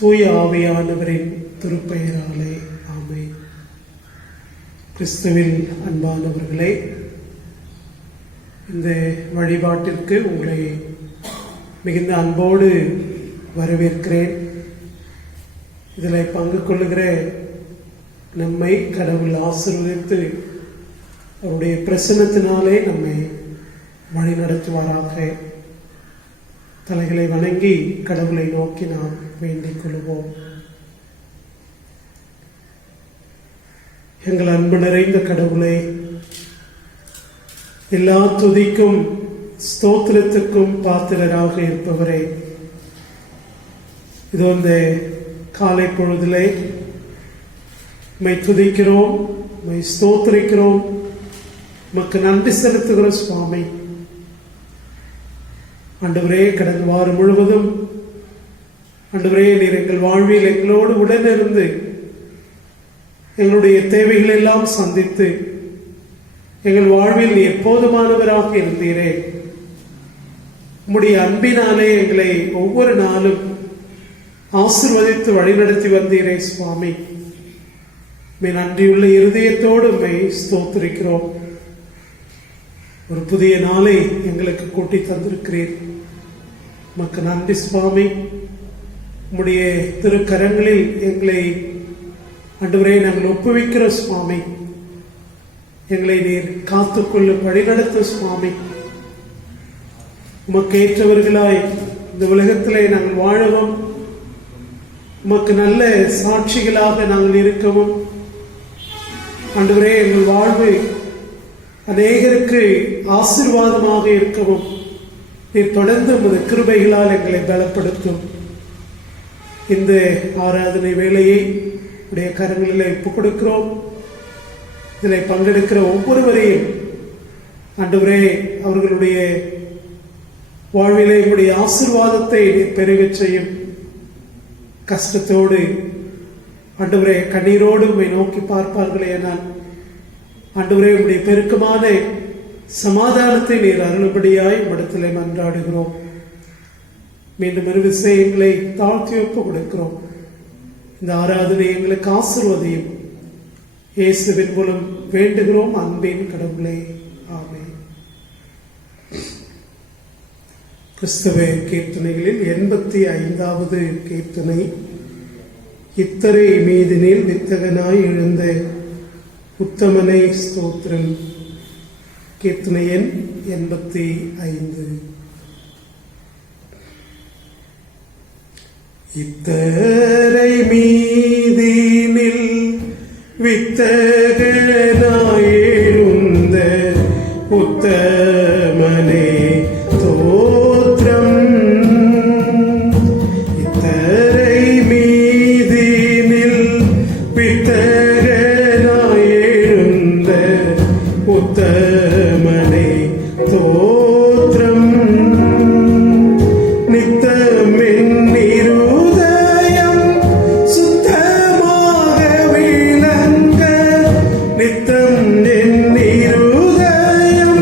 தூய ஆவியானவரின் திருப்பெயராலே ஆமென். கிறிஸ்துவில் அன்பானவர்களே, இந்த வழிபாட்டிற்கு உங்களை மிகுந்த அன்போடு வரவேற்கிறேன். இதில் பங்கு கொள்ளுகிற நம்மை கடவுள் ஆசீர்வதித்து அவருடைய பிரசன்னத்தினாலே நம்மை வழி நடத்துவாராக. தலைகளை வணங்கி கடவுளை நோக்கி நாம் வேண்டிக் கொள்வோம். எங்கள் அன்பு நிறைந்த கடவுளே, எல்லா துதிக்கும் ஸ்தோத்திரத்துக்கும் பாத்திரராக இருப்பவரே, இதோ இந்த காலை பொழுதிலே உம்மை துதிக்கிறோம், உம்மை ஸ்தோத்திரிக்கிறோம், உமக்கு நன்றி செலுத்துகிறோம் சுவாமி. ஆண்டவரே, கடந்த வாரம் முழுவதும் ஆண்டவரே, நீர் எங்கள் வாழ்வில் எங்களோடு உடனிருந்து எங்களுடைய தேவைகள் எல்லாம் சந்தித்து எங்கள் வாழ்வில் நீ எப்போதுமானவராக இருந்தீரே. உம்முடைய அன்பினாலே எங்களை ஒவ்வொரு நாளும் ஆசீர்வதித்து வழிநடத்தி வந்தீரே சுவாமி. நன்றியுள்ள இருதயத்தோடு உம்மை ஸ்தோத்திரிக்கிறோம். ஒரு புதிய நாளை எங்களுக்கு கூட்டி தந்திருக்கிறீர், உமக்கு நன்றி சுவாமி. உம்முடைய திருக்கரங்களில் எங்களை ஆண்டவரே நாங்கள் ஒப்புவிக்கிற சுவாமி. எங்களை நீர் காத்துக்கொள்ள வழிநடத்த சுவாமி. உமக்கு ஏற்றவர்களாய் இந்த உலகத்திலே நாங்கள் வாழவும், உமக்கு நல்ல சாட்சிகளாக நாங்கள் இருக்கவும், ஆண்டவரே எங்கள் வாழ்வு அநேகருக்கு ஆசீர்வாதமாக இருக்கவும் நீர் தொடர்ந்து உமது கிருபைகளால் எங்களை பலப்படுத்தும். இந்த ஆராதனை வேளையை உடைய கரங்களில் ஒப்புக் கொடுக்கிறோம். இதில் பங்கெடுக்கிற ஒவ்வொருவரையும் ஆண்டவரே அவர்களுடைய வாழ்விலே உடைய ஆசீர்வாதத்தை பெருகச் செய்யும். கஷ்டத்தோடு ஆண்டவரே கண்ணீரோடு உம்மை நோக்கி பார்ப்பார்களே ஆனால் ஆண்டவரே உடைய பெருக்கமான சமாதானத்தை நீர் அருளும்படியாய் இடத்திலே மன்றாடுகிறோம். மீண்டும் ஒரு விஷயங்களை தாழ்த்தி ஒப்பு கொடுக்கிறோம். இந்த ஆராதனை எங்களுக்கு ஆசீர்வதியும். இயேசுவின் மூலம் வேண்டுகிறோம் அன்பின் கடவுளே, ஆமென். கிறிஸ்தவ கீர்த்தனைகளில் 85வது கீர்த்தனை, இத்தரை மீதினில் வித்தகனாய் எழுந்த உத்தமனை ஸ்தோத்திரம். கீர்த்தனை எண் 85. இத்தரை மீதினில் வித்தகனாய் எழுந்த உத்தமனே ஸ்தோத்திரம். இத்தரை மீதினில் வித்தகனாய் எழுந்த உத்தமனே ஸ்தோத்திரம். நித்தம் என்னிருதயம் சுத்தமாக விளங்க, நித்தம் என்னிருதயம்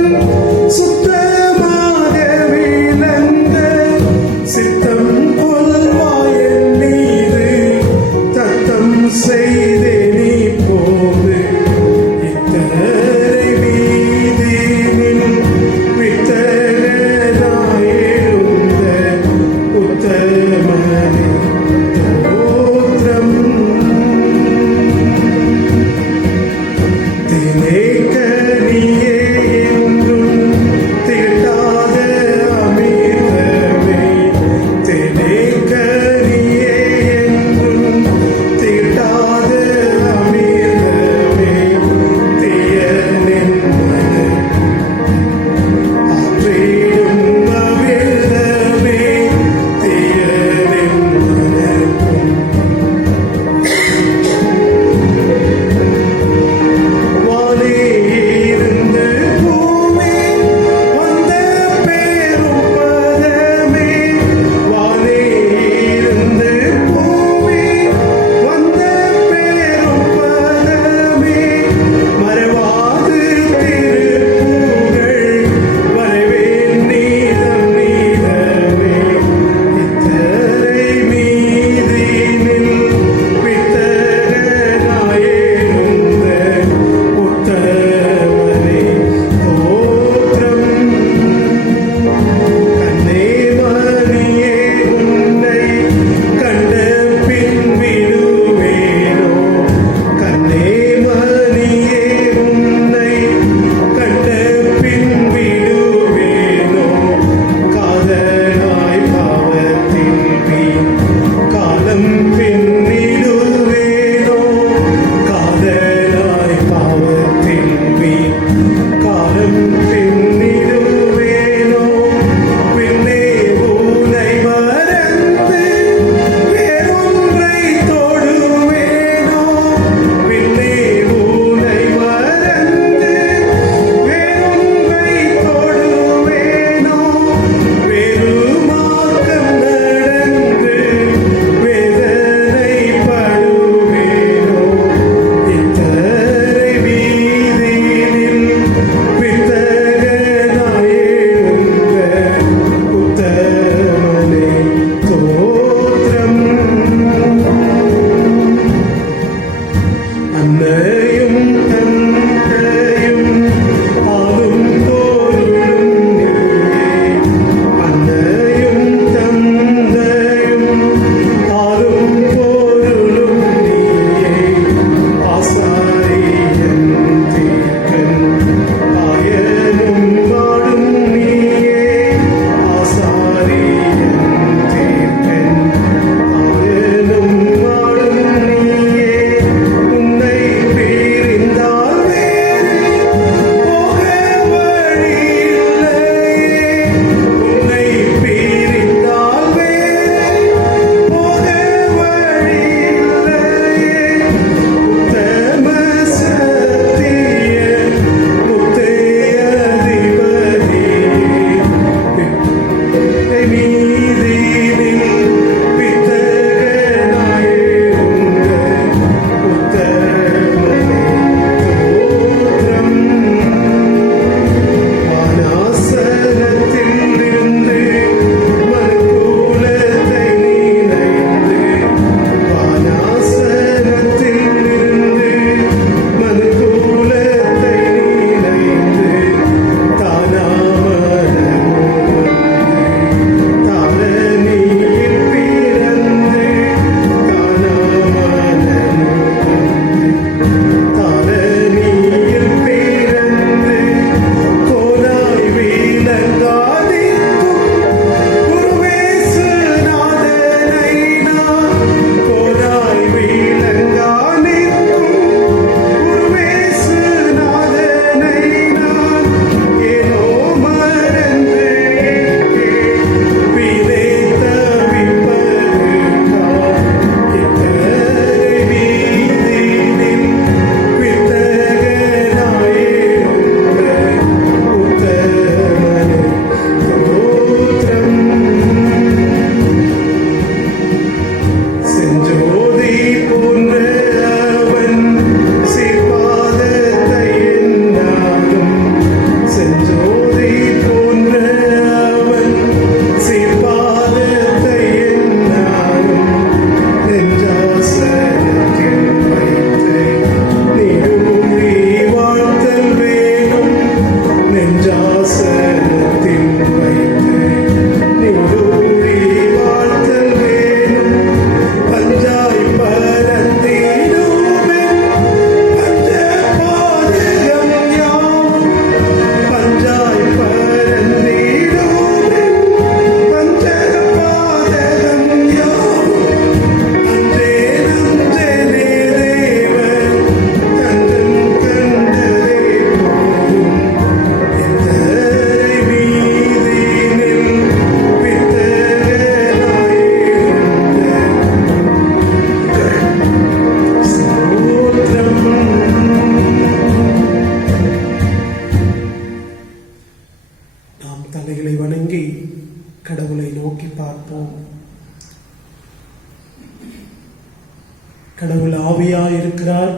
கடவுள் ஆவியாய் இருக்கிறார்.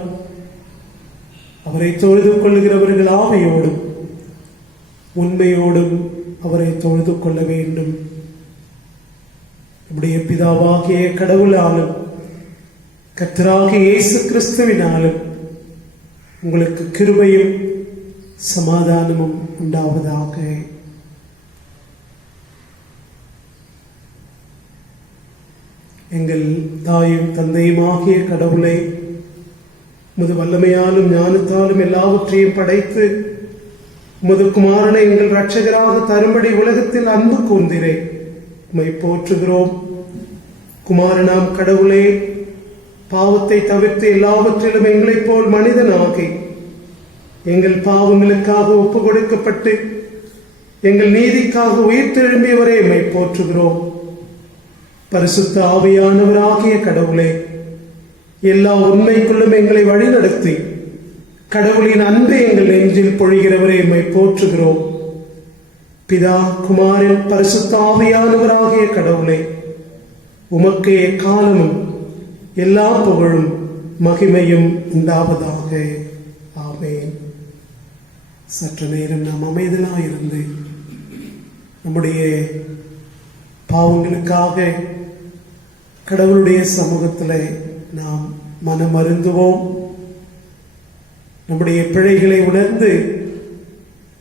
அவரை தொழுது கொள்ளுகிறவர்கள் ஆவியோடும் உண்மையோடும் அவரை தொழுது கொள்ள வேண்டும். நம்முடைய பிதாவாகிய கடவுளாலும் கர்த்தராகிய இயேசு கிறிஸ்துவினாலும் உங்களுக்கு கிருபையும் சமாதானமும் உண்டாவதாக. எங்கள் தாயும் தந்தையுமாகிய கடவுளை, உமது வல்லமையாலும் ஞானத்தாலும் எல்லாவற்றையும் படைத்து உமது குமாரனை எங்கள் இரட்சகராக தரும்படி உலகத்தில் அன்பு கூர்ந்தீரே, உம்மை போற்றுகிறோம். குமாரனாம் கடவுளே, பாவத்தை தவிர்த்து எல்லாவற்றிலும் எங்களைப் போல் மனிதனாகி எங்கள் பாவங்களுக்காக ஒப்பு கொடுக்கப்பட்டு எங்கள் நீதிக்காக உயிர்த்தெழும்பியவரே, உம்மை போற்றுகிறோம். பரிசுத்த ஆவியானவராகிய கடவுளே, எல்லா உண்மைக்குள்ளும் எங்களை வழிநடத்தி கடவுளின் அன்பை எங்கள் நெஞ்சில் பொழிகிறவரே, உம்மை போற்றுகிறோம். பிதா, குமாரன், பரிசுத்த ஆவியானவராகிய கடவுளே, உமக்கே எக்காலமும் எல்லா புகழும் மகிமையும் உண்டாவதாக. ஆமென். சற்று நேரம் நாம் அமைதலாயிருந்து நம்முடைய பாவங்களுக்காக கடவுளுடைய சமூகத்தில் நாம் மனமருந்துவோம். நம்முடைய பிழைகளை உணர்ந்து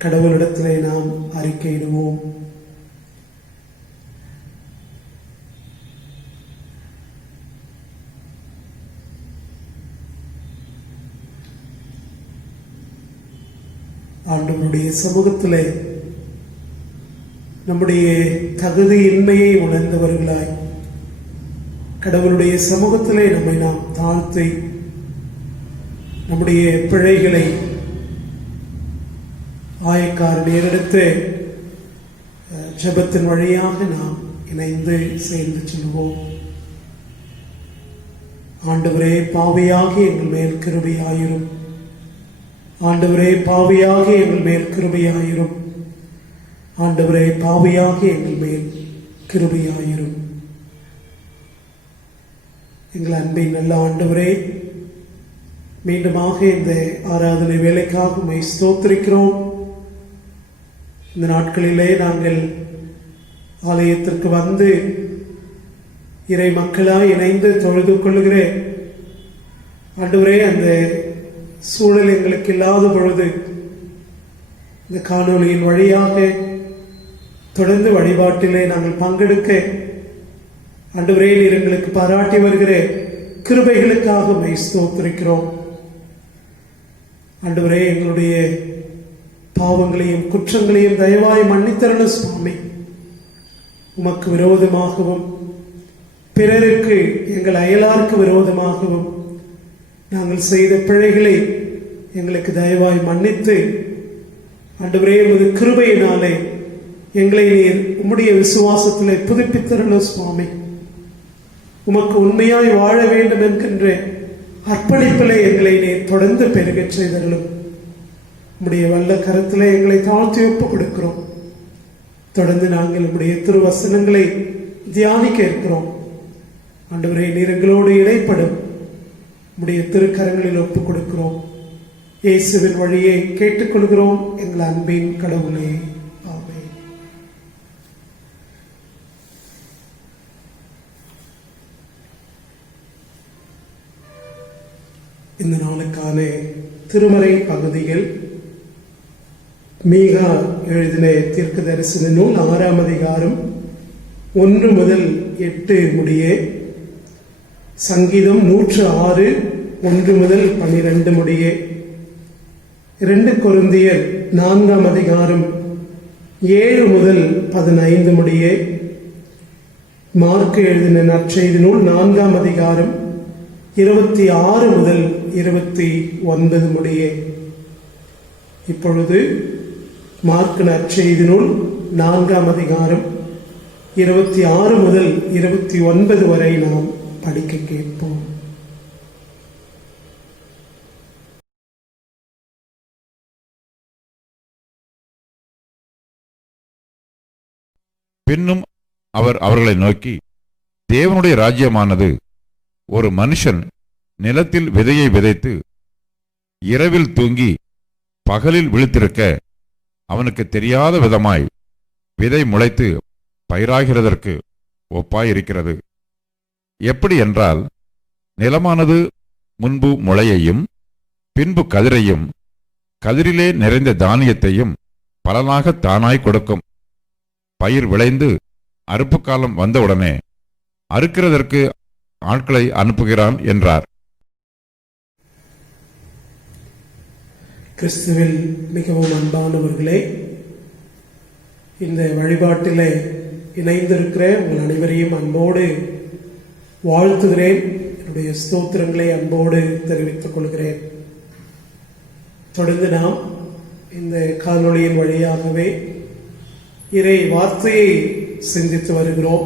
கடவுளிடத்திலே நாம் அறிக்கையிடுவோம். ஆண்டவருடைய சமூகத்திலே நம்முடைய தகுதியின்மையை உணர்ந்தவர்களாய் கடவுளுடைய சமூகத்திலே நம்மை நாம் தாழ்த்தி நம்முடைய பிழைகளை ஆயக்காரன் ஏறெடுத்து ஜெபத்தின் வழியாக நாம் இணைந்து சேர்ந்து செல்வோம். ஆண்டவரே, பாவியாகி எங்கள் மேல் கிருபையாயிரும். ஆண்டவரே, பாவியாகி எங்கள் மேல் கிருபையாயிரும். ஆண்டவரே, பாவியாகி எங்கள் மேல் கிருபையாயிரும். எங்கள் அன்பின் நல்ல ஆண்டவரே, மீண்டுமாக இந்த ஆராதனை வேலைக்காக உம்மை ஸ்தோத்திரிக்கிறோம். இந்த நாட்களிலே நாங்கள் ஆலயத்திற்கு வந்து இறை மக்களாய் இணைந்து தொழுது கொள்ளுகிறேன். ஆண்டவரே, அந்த சூழல் எங்களுக்கு இல்லாத பொழுது இந்த காணொலியின் வழியாக தொடர்ந்து வழிபாட்டிலே நாங்கள் பங்கெடுக்க ஆண்டவரே, நீர் எங்களுக்கு பாராட்டி வருகிற கிருபைகளுக்காக உம்மை ஸ்தோத்திரிக்கிறோம். ஆண்டவரே, எங்களுடைய பாவங்களையும் குற்றங்களையும் தயவாய் மன்னித்தருளும் சுவாமி. உமக்கு விரோதமாகவும் பிறருக்கு, எங்கள் அயலாருக்கு விரோதமாகவும் நாங்கள் செய்த பிழைகளை எங்களுக்கு தயவாய் மன்னித்து ஆண்டவரே, உமது கிருபையினாலே எங்களை நீர் உம்முடைய விசுவாசத்திலே புதுப்பித்தருளும் சுவாமி. உமக்கு உண்மையாய் வாழ வேண்டும் என்கின்ற அர்ப்பணிப்பிலே எங்களை நீர் தொடர்ந்து பெருகச் செய்தருளும். உம்முடைய வல்ல கரத்திலே எங்களை தாழ்த்தி ஒப்புக் கொடுக்கிறோம். தொடர்ந்து நாங்கள் உம்முடைய திருவசனங்களை தியானிக்க இருக்கிறோம். ஆண்டவரே, நீர் எங்களோடு இடைப்படும் உம்முடைய திருக்கரங்களில் ஒப்புக் கொடுக்கிறோம். இயேசுவின் வழியை கேட்டுக்கொள்கிறோம் எங்கள் அன்பின் கடவுளே. ஆமென். இந்த நாளுக்கான திருமறை பகுதிகள் மீகா எழுதின தீர்க்க தரிசன நூல் 6ஆம் அதிகாரம் 1 முதல் 8 முடிய, சங்கீதம் 106 1 முதல் 12 முடிய, 2 கொரிந்தியர் 4ஆம் அதிகாரம் 7 முதல் 15 முடிய, மார்க்கு எழுதின நற்செய்தி நூல் 4ஆம் அதிகாரம் 26 முதல் 29 முடிய. இப்பொழுது மார்க்கு நற்செய்தி நூல் 4ஆம் அதிகாரம் 26 முதல் 29 வரை நாம் படிக்க கேட்போம். பின்னும் அவர் அவர்களை நோக்கி, தேவனுடைய ராஜ்யமானது ஒரு மனுஷன் நிலத்தில் விதையை விதைத்து இரவில் தூங்கி பகலில் விழித்திருக்க அவனுக்கு தெரியாத விதமாய் விதை முளைத்து பயிராகிறதற்கு ஒப்பாயிருக்கிறது. எப்படி என்றால், நிலமானது முன்பு முளையையும் பின்பு கதிரையும் கதிரிலே நிறைந்த தானியத்தையும் பலனாக தானாய் கொடுக்கும். பயிர் விளைந்து அறுப்பு காலம் வந்தவுடனே அறுக்கிறதற்கு ஆட்களை அனுப்புகிறான் என்றார். கிறிஸ்துவில் மிகவும் அன்பானவர்களே, இந்த வழிபாட்டிலே இணைந்திருக்கிற உங்கள் அனைவரையும் அன்போடு வாழ்த்துகிறேன். என்னுடைய ஸ்தோத்திரங்களை அன்போடு தெரிவித்துக் கொள்கிறேன். தொடர்ந்து நாம் இந்த காணொளியின் வழியாகவே இறை வார்த்தையை சிந்தித்து வருகிறோம்.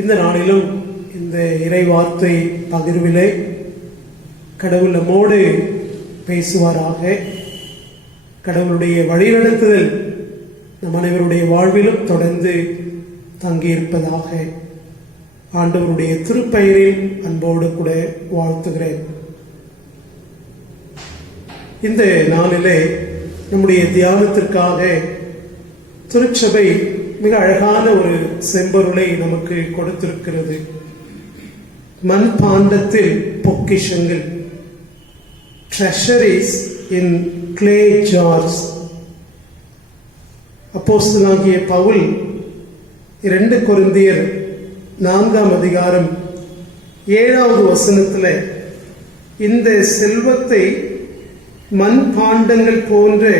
இந்த நாளிலும் இந்த இறை வார்த்தை பகிர்விலே கடவுள் நம்மோடு பேசுவாராக. கடவுளுடைய வழிநடத்துதல் நம் அனைவருடைய வாழ்விலும் தொடர்ந்து தங்கியிருப்பதாக ஆண்டவருடைய திருப்பெயரில் அன்போடு கூட வாழ்த்துகிறேன். இந்த நாளிலே நம்முடைய தியானத்திற்காக திருச்சபை மிக அழகான ஒரு செம்பொருளை நமக்கு கொடுத்திருக்கிறது. மண்பாண்டத்தில் பொக்கிஷங்கள், treasuries in clay jars. அப்போஸ்தலனாகிய பவுல் 2 கொரிந்தியர் 4ஆம் அதிகாரம் 7வது வசனத்தில் இந்த செல்வத்தை மண்பாண்டங்கள் போன்ற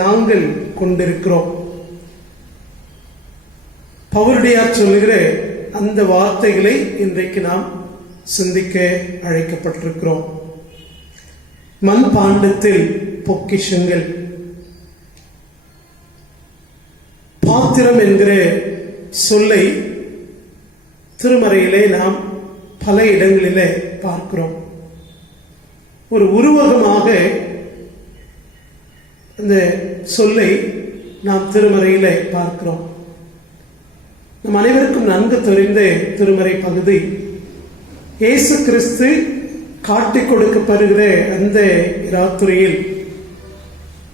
நாங்கள் கொண்டிருக்கிறோம். பவுலடியார் சொல்லுகிற அந்த வார்த்தைகளை இன்றைக்கு நாம் சிந்திக்க அழைக்கப்பட்டிருக்கிறோம். மண்பாண்டத்தில் பொக்கிஷங்கள். பாத்திரம் என்கிற சொல்லை திருமறையிலே நாம் பல இடங்களிலே பார்க்கிறோம். ஒரு உருவகமாக அந்த சொல்லை நாம் திருமறையிலே பார்க்கிறோம். நம் அனைவருக்கும் நன்கு தெரிந்த திருமறை பகுதி, இயேசு கிறிஸ்து காட்டிக் கொடுக்கப்படுகிற அந்த ராத்திரியில்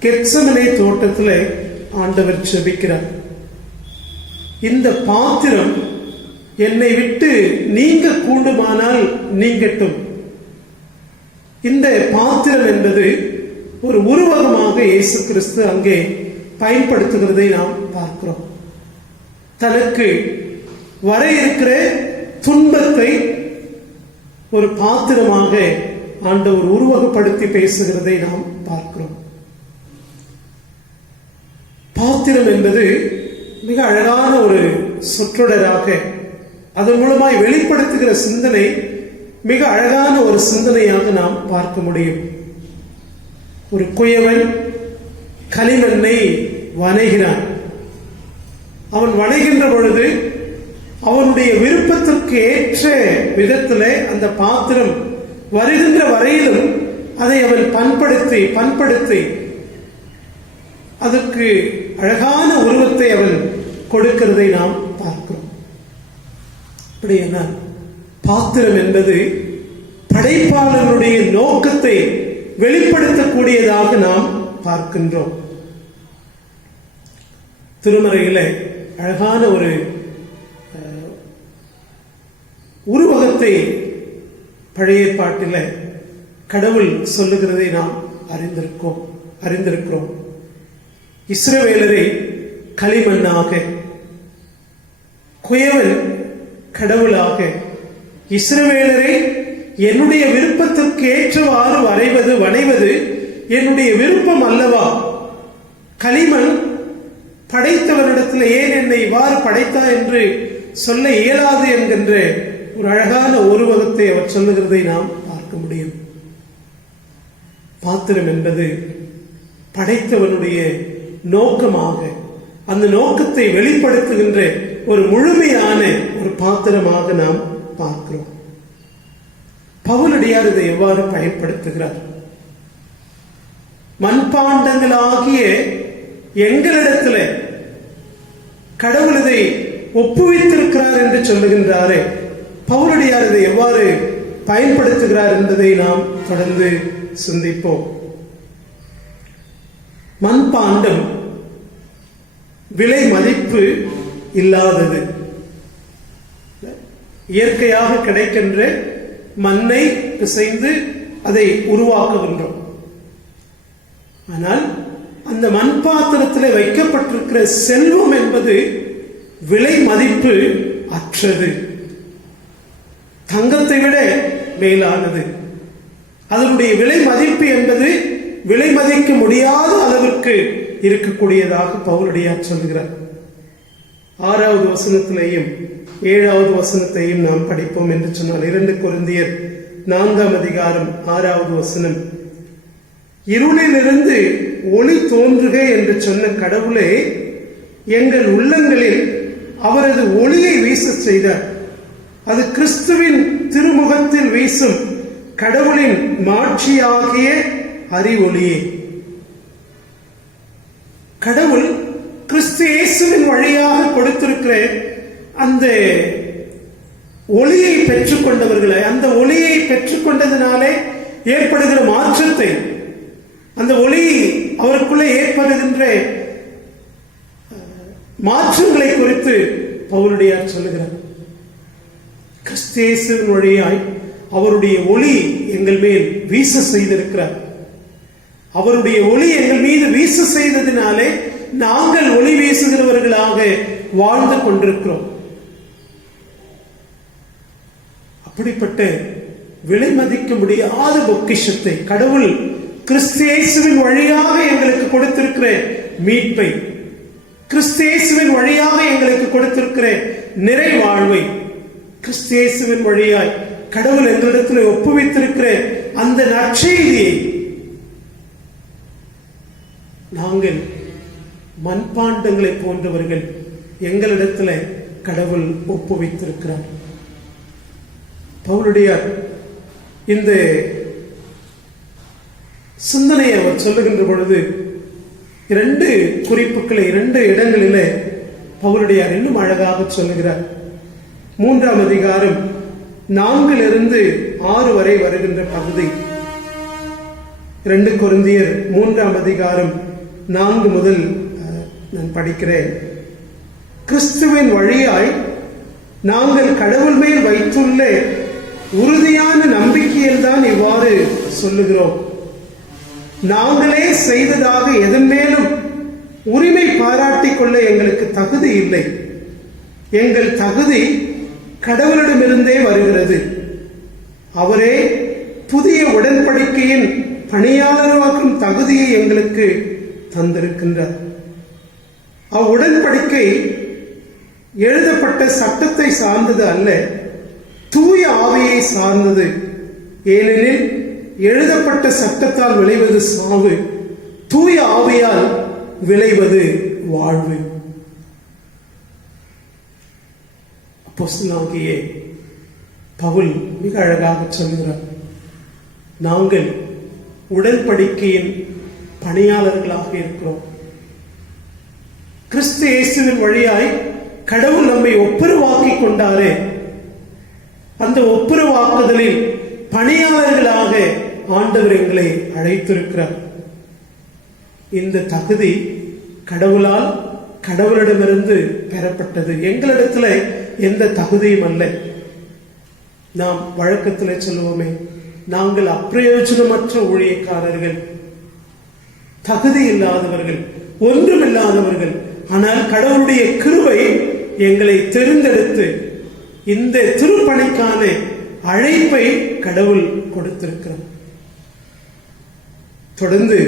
கெத்செமனே தோட்டத்தில் ஆண்டவர் ஜெபிக்கிறார். இந்த பாத்திரம் என்னை விட்டு நீங்க கூடுமானால் நீங்கட்டும். இந்த பாத்திரம் என்பது ஒரு உருவகமாக இயேசு கிறிஸ்து அங்கே பயன்படுத்துகிறதை நாம் பார்க்கிறோம். தனக்கு வர இருக்கிற துன்பத்தை ஒரு பாத்திரமாக ஆண்டவர் உருவகப்படுத்தி பேசுகிறதை நாம் பார்க்கிறோம். பாத்திரம் என்பது மிக அழகான ஒரு சொற்றொடராக, அதன் மூலமாய் வெளிப்படுத்துகிற சிந்தனை மிக அழகான ஒரு சிந்தனையாக நாம் பார்க்க முடியும். ஒரு குயவன் களிமண்ணை வணைகிறான். அவன் வணைகின்ற பொழுது அவனுடைய விருப்பத்திற்கு ஏற்ற விதத்திலே அந்த பாத்திரம் வருகின்ற வரையிலும் அதை அவன் பண்படுத்தி அதற்கு அழகான உருவத்தை அவன் கொடுக்கிறதை நாம் பார்க்கிறோம். அப்படின்னா பாத்திரம் என்பது படைப்பாளனுடைய நோக்கத்தை வெளிப்படுத்தக்கூடியதாக நாம் பார்க்கின்றோம். திருமறையில அழகான ஒரு உருவகத்தை பழைய ஏற்பாட்டில கடவுள் சொல்லுகிறதை நாம் அறிந்திருக்கிறோம். இஸ்ரவேலரை களிமண்ணாக, குயவன் கடவுளாக, இஸ்ரவேலரை என்னுடைய விருப்பத்திற்கு ஏற்றவாறு வணைவது என்னுடைய விருப்பம் அல்லவா? களிமண் படைத்தவனிடத்தில் ஏன் என்னை இவ்வாறு படைத்தா என்று சொல்ல இயலாது என்கின்ற ஒரு அழகான உருவகத்தை அவர் சொல்லுகிறதை நாம் பார்க்க முடியும். பாத்திரம் என்பது படைத்தவனுடைய நோக்கமாக, அந்த நோக்கத்தை வெளிப்படுத்துகின்ற ஒரு முழுமையான ஒரு பாத்திரமாக நாம் பார்க்கிறோம். பவுலடியார் இதை எவ்வாறு பயன்படுத்துகிறார்? மண்பாண்டங்களாகிய எங்களிடத்தில் கடவுள் இதை ஒப்புவித்திருக்கிறார் என்று சொல்லுகின்றாரே, பவுலடியார் இதை எவ்வாறு பயன்படுத்துகிறார் என்பதை நாம் தொடர்ந்து சிந்திப்போம். மண்பாண்டம் விலை மதிப்பு இல்லாதது. இயற்கையாக கிடைக்கின்ற மண்ணை பிசைந்து அதை உருவாக்குகின்றோம். ஆனால் அந்த மண் பாத்திரத்தில் வைக்கப்பட்டிருக்கிற செல்வம் என்பது விலை மதிப்பு அற்றது, தங்கத்தை விட மேலானது. அதனுடைய விலை மதிப்பு என்பது விலை மதிக்க முடியாத அளவிற்கு இருக்கக்கூடியதாக பவுலடியார் சொல்கிறார். 6வது வசனத்திலேயும் 7வது வசனத்தையும் நாம் படிப்போம் என்று சொன்னால் 2 கொரிந்தியர் 4ஆம் அதிகாரம் 6வது வசனம், இருளிலிருந்து ஒளி தோன்றுக என்று சொன்ன கடவுளே எங்கள் உள்ளங்களில் அவரது ஒளியை வீச செய்தார். அது கிறிஸ்துவின் திருமுகத்தில் வீசும் கடவுளின் மாட்சியாகிய அறிவொளியே. கடவுள் கிறிஸ்து இயேசுவின் வழியாக கொடுத்திருக்கிற அந்த ஒளியை பெற்றுக்கொண்டவர்களை, அந்த ஒளியை பெற்றுக்கொண்டதினாலே ஏற்படுகிற மாற்றத்தை, அந்த ஒளி அவருக்குள்ளே ஏற்படுகின்ற மாற்றங்களை குறித்து பவுலடியார் சொல்லுகிறார். கிறிஸ்து இயேசுவின் வழியாய் அவருடைய ஒளி எங்கள் மேல் வீச செய்திருக்கிறார். அவருடைய ஒளி எங்கள் மீது வீச செய்ததினாலே நாங்கள் ஒளி வீசுகிறவர்களாக வாழ்ந்து கொண்டிருக்கிறோம். அப்படிப்பட்ட விலை மதிக்க முடியாத பொக்கிஷத்தை கடவுள் கிறிஸ்து இயேசுவின் வழியாக எங்களுக்கு கொடுத்திருக்கிற மீட்பை, கிறிஸ்து இயேசுவின் வழியாக எங்களுக்கு கொடுத்திருக்கிற நிறைவாழ்வை, கிறிஸ்து இயேசுவின் வழியாய் கடவுள் எங்களிடத்தில் ஒப்புவித்திருக்கிற அந்த நற்செய்தியை நாங்கள் மண்பாண்டங்களை போன்றவர்கள் எங்களிடத்தில் கடவுள் ஒப்புவித்திருக்கிறார். பவுலடியார் இந்த சிந்தனையை அவர் சொல்லுகின்ற பொழுது 2 குறிப்புகளை 2 இடங்களிலே பவுலடியார் இன்னும் அழகாக சொல்லுகிறார். 3ஆம் அதிகாரம் 4லிருந்து 6 வரை வருகின்ற பகுதி, 2 கொரிந்தியர் 3ஆம் அதிகாரம் 4 முதல் நான் படிக்கிறேன். கிறிஸ்துவின் வழியாய் நாங்கள் கடவுள் மேல் வைத்துள்ள உறுதியான நம்பிக்கையில் தான் இவ்வாறு சொல்லுகிறோம். நாங்களே செய்ததாக எதன் மேலும் உரிமை பாராட்டிக் கொள்ள எங்களுக்கு தகுதி இல்லை. எங்கள் தகுதி கடவுளிடமிருந்தே வருகிறது. அவரே புதிய உடன்படிக்கையின் பணியாளராக்கும் தகுதியை எங்களுக்கு தந்திருக்கின்றார். அவ்வுடன்படிக்கை எழுதப்பட்ட சட்டத்தை சார்ந்தது அல்ல, தூய ஆவியை சார்ந்தது. ஏனெனில் எழுதப்பட்ட சட்டத்தால் விளைவது சாவு, தூய ஆவியால் விளைவது வாழ்வு. அப்போஸ்தலனாகிய பவுல் மிக அழகாக சொல்கிறார், நாங்கள் உடன்படிக்கையின் பணியாளர்களாக இருக்கிறோம். கிறிஸ்து இயேசுவின் வழியாய் கடவுள் நம்மை ஒப்புரவாக்கி கொண்டாரே, அந்த ஒப்புரவாக்குதலில் பணியாளர்களாக ஆண்டவர் எங்களை அழைத்திருக்கிறார். இந்த தகுதி கடவுளால் கடவுளிடமிருந்து பெறப்பட்டது, எங்களிடத்துல எந்த தகுதியும் அல்ல. நாம் வழக்கத்தில் சொல்லுவோமே, நாங்கள் அப்பிரயோஜனமற்ற ஊழியக்காரர்கள், தகுதி இல்லாதவர்கள், ஒன்றுமில்லாதவர்கள். ஆனால் கடவுளுடைய கிருபை எங்களை தெரிந்தெடுத்து இந்த திருப்பணிக்கான அழைப்பை கடவுள் கொடுத்திருக்கிறார். தொடர்ந்து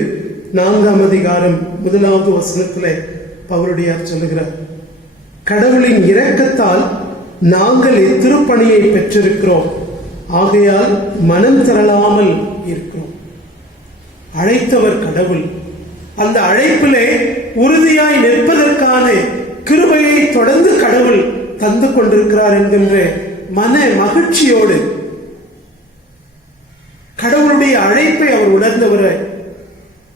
4ஆம் அதிகாரம் 1வது வசனத்திலே பவுலடியார் சொல்லுகிறார், கடவுளின் இரக்கத்தால் நாங்கள் இத்திருப்பணியை பெற்றிருக்கிறோம், ஆகையால் மனம் தரலாமல் இருக்கிறோம். அழைத்தவர் கடவுள். அந்த அழைப்பிலே உறுதியாய் நிற்பதற்கான கிருபையை தொடர்ந்து கடவுள் தந்து கொண்டிருக்கிறார் என்கின்ற மன மகிழ்ச்சியோடு கடவுளுடைய அழைப்பை அவர் உணர்ந்தவர்,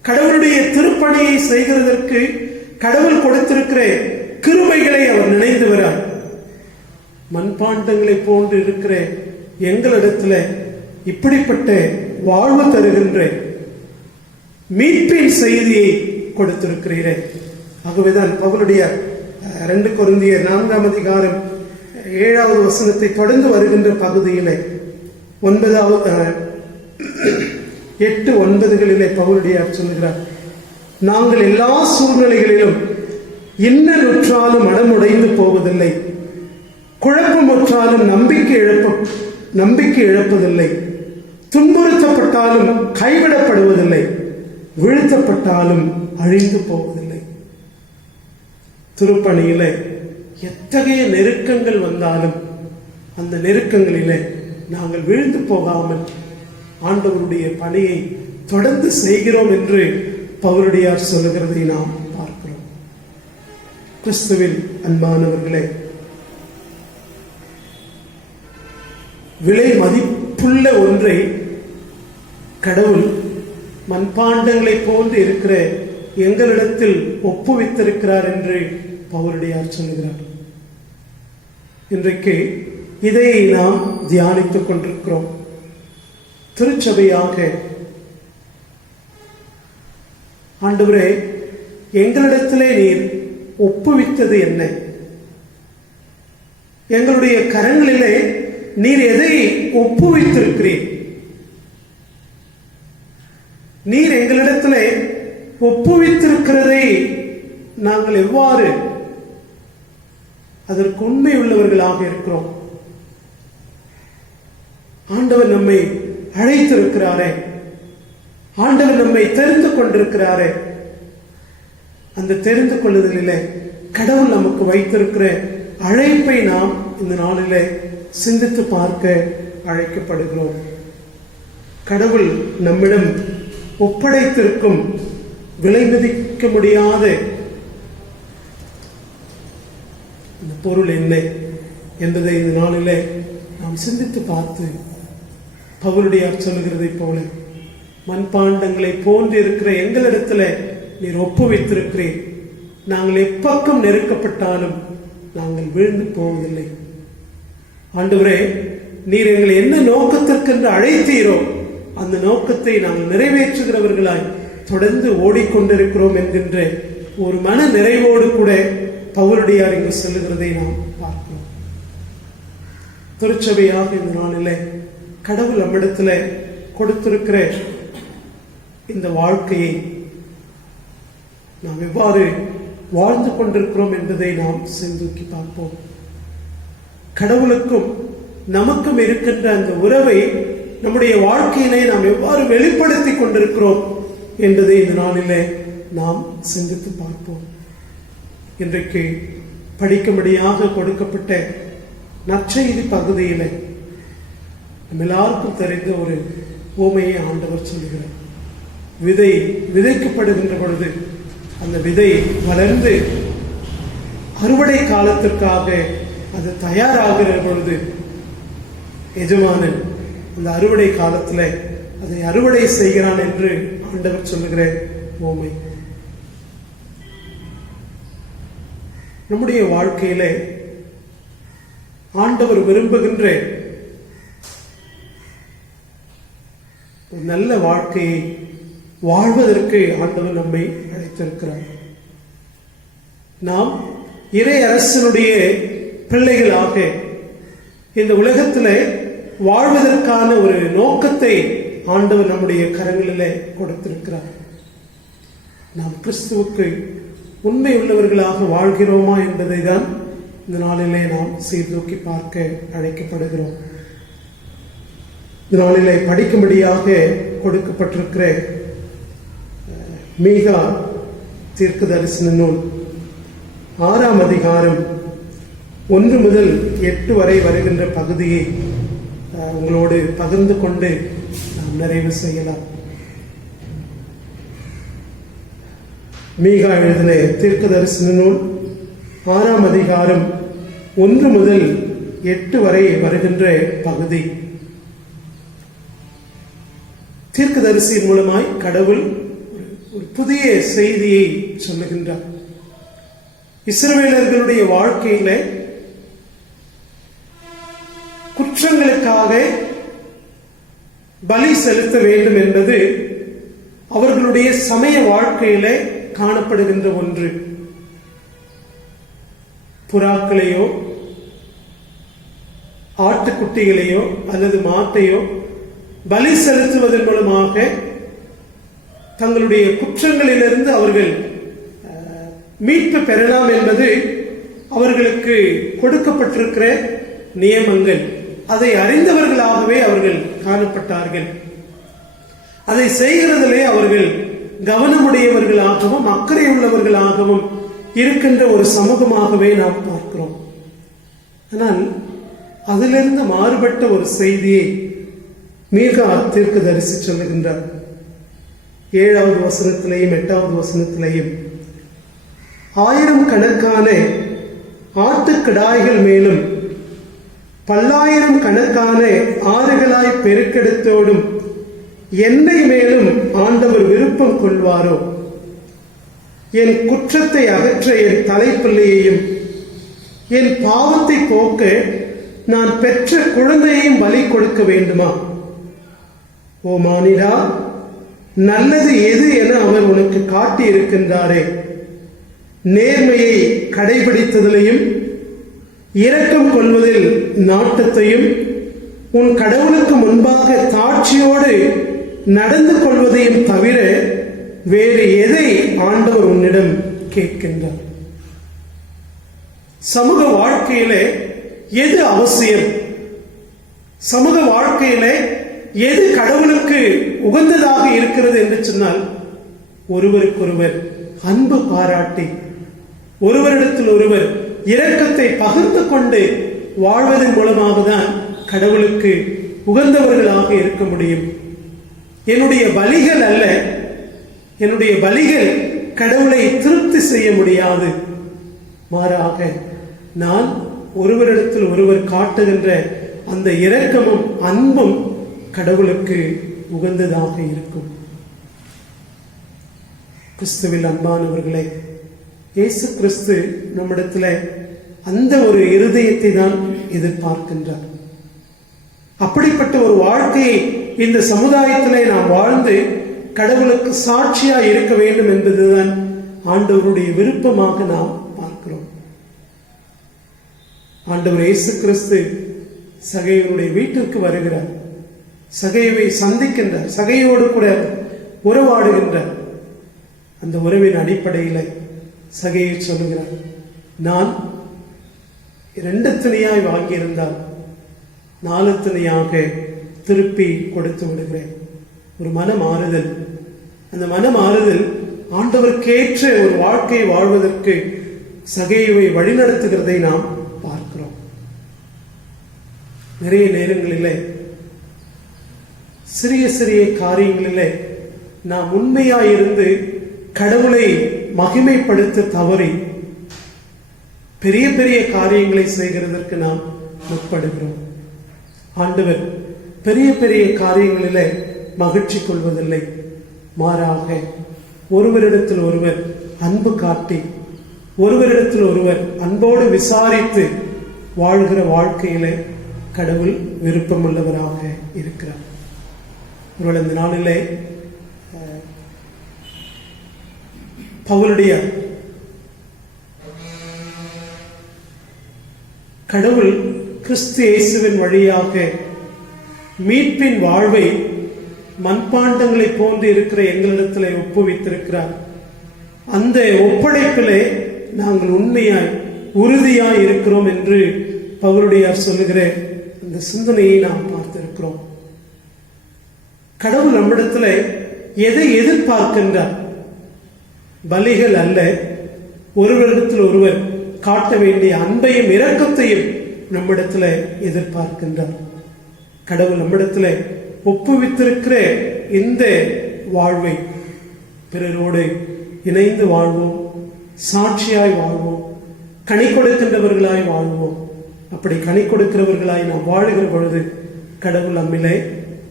கடவுளுடைய திருப்பணியை செய்கிறதற்கு கடவுள் கொடுத்திருக்கிற கிருபைகளை அவர் நினைந்து வரார். மண்பாண்டங்களை போன்று இருக்கிற எங்களிடத்துல இப்படிப்பட்ட வாழ்வு தருகின்ற மீட்பின் செய்தியை கொடுத்திருக்கிறீரே. ஆகவேதான் பவுலுடைய 2 கொரிந்தியர் 4ஆம் அதிகாரம் 7வது வசனத்தை தொடர்ந்து வருகின்ற பகுதியிலே 8-9களிலே பவுலுடையார் சொல்கிறார், நாங்கள் எல்லா சூழ்நிலைகளிலும் இன்னலுற்றாலும் மனமுடைந்து போவதில்லை, குழப்பமுற்றாலும் நம்பிக்கை இழப்பதில்லை, துன்புறுத்தப்பட்டாலும் கைவிடப்படுவதில்லை, வீழ்த்தப்பட்டாலும் அழிந்து போவதில்லை. திருப்பணியிலே எத்தகைய நெருக்கங்கள் வந்தாலும் அந்த நெருக்கங்களிலே நாங்கள் வீழ்ந்து போகாமல் ஆண்டவருடைய பணியை தொடர்ந்து செய்கிறோம் என்று பவுலுடையார் சொல்லுகிறதை நாம் பார்க்கிறோம். கிறிஸ்துவில் அன்பானவர்களே, விலை மதிப்புள்ள ஒன்றை கடவுள் மண்பாண்டங்களை போன்று இருக்கிற எங்களிடத்தில் ஒப்புவித்திருக்கிறார் என்று பவுலுடையார் சொல்லுகிறார். இன்றைக்கு இதை நாம் தியானித்துக் கொண்டிருக்கிறோம். திருச்சபையாக ஆண்டவரே, எங்களிடத்திலே நீர் ஒப்புவித்தது என்ன? எங்களுடைய கரங்களிலே நீர் எதை ஒப்புவித்திருக்கிறீர்? நீர் எங்களிடத்திலே ஒப்புவித்திருக்கிறதை நாங்கள் எவ்வாறு அதற்கு உண்மை உள்ளவர்களாக இருக்கிறோம்? ஆண்டவர் நம்மை அழைத்திருக்கிறாரே, ஆண்டவர் நம்மை தெரிந்து கொண்டிருக்கிறாரே. அந்த தெரிந்து கொள்ளுதலிலே கடவுள் நமக்கு வைத்திருக்கிற அழைப்பை நாம் இந்த நாளிலே சிந்தித்து பார்க்க அழைக்கப்படுகிறோம். கடவுள் நம்மிடம் ஒப்படைத்திருக்கும் விலை மதிக்க முடியாத இந்த பொருள் என்ன என்பதை இந்த நாளிலே நாம் சிந்தித்து பார்த்து பவுலுடையார் சொல்லுகிறதை போல மண்பாண்டங்களை போன்று இருக்கிற எங்களிடத்துல நீர் ஒப்புவித்திருக்கிறீர். நாங்கள் எப்பக்கம் நெருக்கப்பட்டாலும் நாங்கள் வீழ்ந்து போவதில்லை. ஆண்டவரே, நீர் எங்களை என்ன நோக்கத்திற்கென்று அழைத்தீரோ அந்த நோக்கத்தை நாங்கள் நிறைவேற்றுகிறவர்களாய் தொடர்ந்து ஓடிக்கொண்டிருக்கிறோம் என்கின்ற ஒரு மன நிறைவோடு கூட பவுலுடையார் இங்கு செல்லுகிறதை நாம் பார்க்கிறோம். திருச்சபையாக இந்த நாளிலே கடவுள் நம்மிடத்துல கொடுத்திருக்கிற இந்த வாழ்க்கையை நாம் எவ்வாறு வாழ்ந்து கொண்டிருக்கிறோம் என்பதை நாம் சிந்தித்து பார்ப்போம். கடவுளுக்கும் நமக்கும் இருக்கின்ற அந்த உறவை நம்முடைய வாழ்க்கையிலே நாம் எவ்வாறு வெளிப்படுத்தி கொண்டிருக்கிறோம் என்பதை இந்த நாளிலே நாம் சிந்தித்து பார்ப்போம். இன்றைக்கு படிக்கும்படியாக கொடுக்கப்பட்ட நற்செய்தி பகுதியிலே நம்ம எல்லாருக்கும் தெரிந்த ஒரு உவமையை ஆண்டவர் சொல்கிறார். விதை விதைக்கப்படுகின்ற பொழுது அந்த விதை வளர்ந்து அறுவடை காலத்திற்காக அது தயாராகிற பொழுது எஜமானன் அந்த அறுவடை காலத்துல அதை அறுவடை செய்கிறான் என்று ஆண்டவர் சொல்லுகிற உவமை. நம்முடைய வாழ்க்கையில ஆண்டவர் விரும்புகின்ற ஒரு நல்ல வாழ்க்கையை வாழ்வதற்கு ஆண்டவர் நம்மை அழைத்திருக்கிறார். நாம் இறை அரசனுடைய பிள்ளைகளாக இந்த உலகத்திலே வாழ்வதற்கான ஒரு நோக்கத்தை ஆண்டவர் நம்முடைய கரங்களிலே கொடுத்திருக்கிறார். நாம் கிறிஸ்துவுக்கு உண்மை உள்ளவர்களாக வாழ்கிறோமா என்பதை தான் இந்த நாளிலே நாம் சீர்தூக்கி பார்க்க அழைக்கப்படுகிறோம். இந்த நாளிலே படிக்கும்படியாக கொடுக்கப்பட்டிருக்கிற மீகா தீர்க்கதரிசன நூல் 6ஆம் அதிகாரம் 1 முதல் 8 வரை வருகின்ற பகுதியை உங்களோடு பகிர்ந்து கொண்டு நாம் நிறைவு செய்யலாம். மீகா எழுதின தீர்க்கதரிசன நூல் 6ஆம் அதிகாரம் 1 முதல் 8 வரை வருகின்ற பகுதி. தீர்க்கதரிசியின் மூலமாய் கடவுள் ஒரு புதிய செய்தியை சொல்லுகின்றார். இஸ்ரவேலர்களுடைய வாழ்க்கையில குற்றங்களுக்காக பலி செலுத்த வேண்டும் என்பது அவர்களுடைய சமய வாழ்க்கையிலே காணப்படுகின்ற ஒன்று. புறாக்களையோ ஆட்டுக்குட்டிகளையோ அல்லது மாட்டையோ பலி செலுத்துவதன் மூலமாக தங்களுடைய குற்றங்களிலிருந்து அவர்கள் மீட்பு பெறலாம் என்பது அவர்களுக்கு கொடுக்கப்பட்டிருக்கிற நியமங்கள். அதை அறிந்தவர்களாகவே அவர்கள் காணப்பட்டார்கள். அதை செய்கிறதிலே அவர்கள் கவனமுடையவர்களாகவும் அக்கறை உள்ளவர்களாகவும் இருக்கின்ற ஒரு சமூகமாகவே நாம் பார்க்கிறோம். ஆனால் அதிலிருந்து மாறுபட்ட ஒரு செய்தியை மீகா தீர்க்கதரிசி சொல்லுகின்றார். 7வது வசனத்திலேயும் 8வது வசனத்திலேயும் 1000 கணக்கான ஆட்டுக்கிடாய்கள் மேலும் 10,000 கணக்கான ஆறுகளாய் பெருக்கெடுத்தோடும் என்னை மேலும் ஆண்டவர் விருப்பம் கொள்வாரோ? என் குற்றத்தை அகற்ற என் தலைப்பிள்ளையையும் என் பாவத்தை போக்க நான் பெற்ற குழந்தையையும் பலி கொடுக்க வேண்டுமா? ஓ மானிடா, நல்லது எது என அவர் உனக்கு காட்டி இருக்கின்றாரே. நேர்மையை கடைபிடித்ததிலையும் இரக்கம் கொள்வதில் நாட்டத்தையும் உன் கடவுளுக்கு முன்பாக தாட்சியோடு நடந்து கொள்வதையும் தவிர வேறு எதை ஆண்டவர் உன்னிடம் கேட்கின்றார்? சமூக வாழ்க்கையிலே எது அவசியம்? சமூக வாழ்க்கையிலே எது கடவுளுக்கு உகந்ததாக இருக்கிறது என்று சொன்னால், ஒருவருக்கொருவர் அன்பு பாராட்டி ஒருவரிடத்தில் ஒருவர் இரக்கத்தை பகிர்ந்து கொண்டு வாழ்வதன் மூலமாக தான் கடவுளுக்கு உகந்தவர்களாக இருக்க முடியும். என்னுடைய பலிகள் அல்ல, என்னுடைய பலிகள் கடவுளை திருப்தி செய்ய முடியாது. மாறாக நான் ஒருவரிடத்தில் ஒருவர் காட்டுகின்ற அந்த இரக்கமும் அன்பும் கடவுளுக்கு உகந்ததாக இருக்கும். கிறிஸ்துவில் அன்பானவர்களே, இயேசு கிறிஸ்து நம்மிடத்தில் அந்த ஒரு இருதயத்தை தான் எதிர்பார்க்கின்றார். அப்படிப்பட்ட ஒரு வாழ்க்கையை இந்த சமுதாயத்திலே நாம் வாழ்ந்து கடவுளுக்கு சாட்சியா இருக்க வேண்டும் என்பதுதான் ஆண்டவருடைய விருப்பமாக நாம் பார்க்கிறோம். ஆண்டவர் இயேசு கிறிஸ்து சகையனுடைய வீட்டிற்கு வருகிறார், சகையை சந்திக்கின்றார், சகையோடு கூட உறவாடுகின்றார். அந்த உறவின் அடிப்படையில் சகையை சொல்லுகிறார், நான் 2 திணையாய் வாங்கியிருந்தால் 4 திணையாக திருப்பி கொடுத்து விடுகிறேன். ஒரு மன மாறுதல். அந்த மன மாறுதல் ஆண்டவருக்கேற்ற ஒரு வாழ்க்கையை வாழ்வதற்கு சகையை வழிநடத்துகிறதை நாம் பார்க்கிறோம். நிறைய நேரங்களிலே சிறிய சிறிய காரியங்களிலே நாம் உண்மையாயிருந்து கடவுளை மகிமைப்படுத்த தவறி பெரிய பெரிய காரியங்களை செய்கிறதற்கு நாம் முற்படுகிறோம். ஆண்டவர் பெரிய பெரிய காரியங்களிலே மகிழ்ச்சி கொள்வதில்லை. மாறாக ஒருவரிடத்தில் ஒருவர் அன்பு காட்டி ஒருவரிடத்தில் ஒருவர் அன்போடு விசாரித்து வாழ்கிற வாழ்க்கையிலே கடவுள் விருப்பமுள்ளவராக இருக்கிறார். ஒருவேளை இந்த நாளிலே பவுலுடைய கடவுள் கிறிஸ்து இயேசுவின் வழியாக மீட்பின் வாழ்வை மண்பாண்டங்களை போன்று இருக்கிற எங்களிடத்திலே ஒப்புவித்திருக்கிறார். அந்த ஒப்படைப்பிலே நாங்கள் உண்மையாய் உறுதியாய் இருக்கிறோம் என்று பவுலுடையார் சொல்லுகிற அந்த சிந்தனையை நாம் பார்த்திருக்கிறோம். கடவுள் நம்மிடத்தில் எதை எதிர்பார்க்கின்றார்? பலிகள் அல்ல, ஒருவரிடத்தில் ஒருவர் காட்ட வேண்டிய அன்பையும் இரக்கத்தையும் நம்மிடத்தில் எதிர்பார்க்கின்றார். கடவுள் நம்மிடத்தில் ஒப்புவித்திருக்கிற இந்த வாழ்வை பிறரோடு இணைந்து வாழ்வோம், சாட்சியாய் வாழ்வோம், கனி கொடுக்கின்றவர்களாய் வாழ்வோம். அப்படி கனி கொடுக்கிறவர்களாய் நாம் வாழுகிற பொழுது கடவுள் நம்மிலே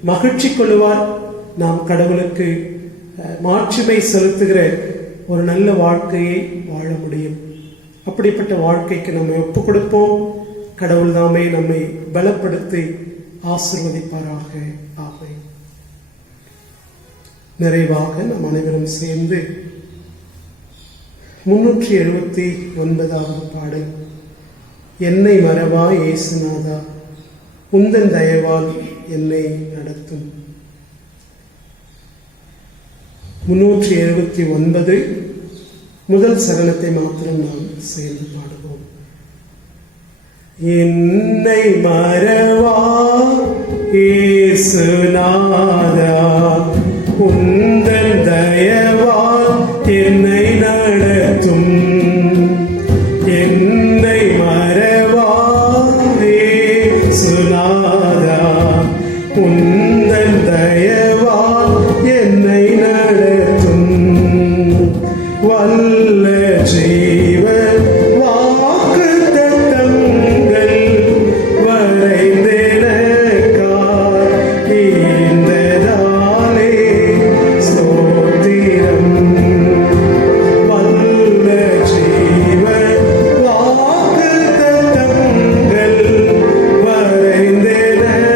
மகிழ்ச்சி கொள்ளுவார். நாம் கடவுளுக்கு மாட்சிமை செலுத்துகிற ஒரு நல்ல வாழ்க்கையை வாழ முடியும். அப்படிப்பட்ட வாழ்க்கைக்கு நம்மை ஒப்புக் கொடுப்போம். கடவுள் தாமே நம்மை பலப்படுத்தி ஆசீர்வதிப்பாராக. ஆமென். நிறைவாக நாம் அனைவரும் சேர்ந்து 379வது பாடல், என்னை மறவா இயேசுநாதா உந்தன் தயவால் என்னை நடத்தும். 379 முதல் சரணத்தை மாத்திரம் நாம் சேர்ந்து பாடுவோம். என்னை மறவா இயேசுநாதா உந்தன் தயவால் என்னை நடத்தும். என்னை மறவா இயேசுநாதா உந்தன் தயவால் என்னை நடத்தும். வல்ல ஜீவ வாக்குத்தத்தங்கள் வரைந்தெனக்காய் ஈந்ததாலே ஸ்தோத்திரம். வல்ல ஜீவ வாக்குத்தத்தங்கள் வரைந்தெனக்காய்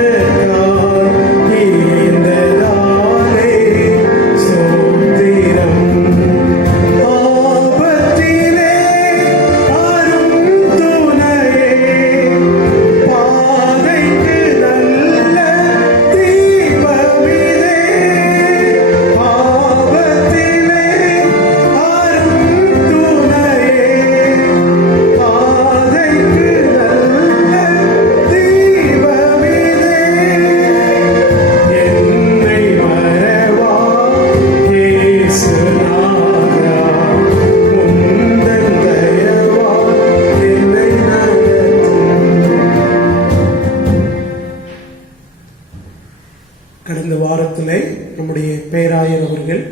ஈந்ததாலே ஸ்தோத்திரம். ஆபத்திலே அரும் துணையே பாதைக்கு நல்ல தீபமிதே. ஆபத்திலே அரும் துணையே பாதைக்கு நல்ல தீபமிதே. என்னை மறவா இயேசுநாதா உந்தன் தயவால் என்னை நடத்தும். கடந்த வாரத்திலே நம்முடைய பேராயர் அவர்கள்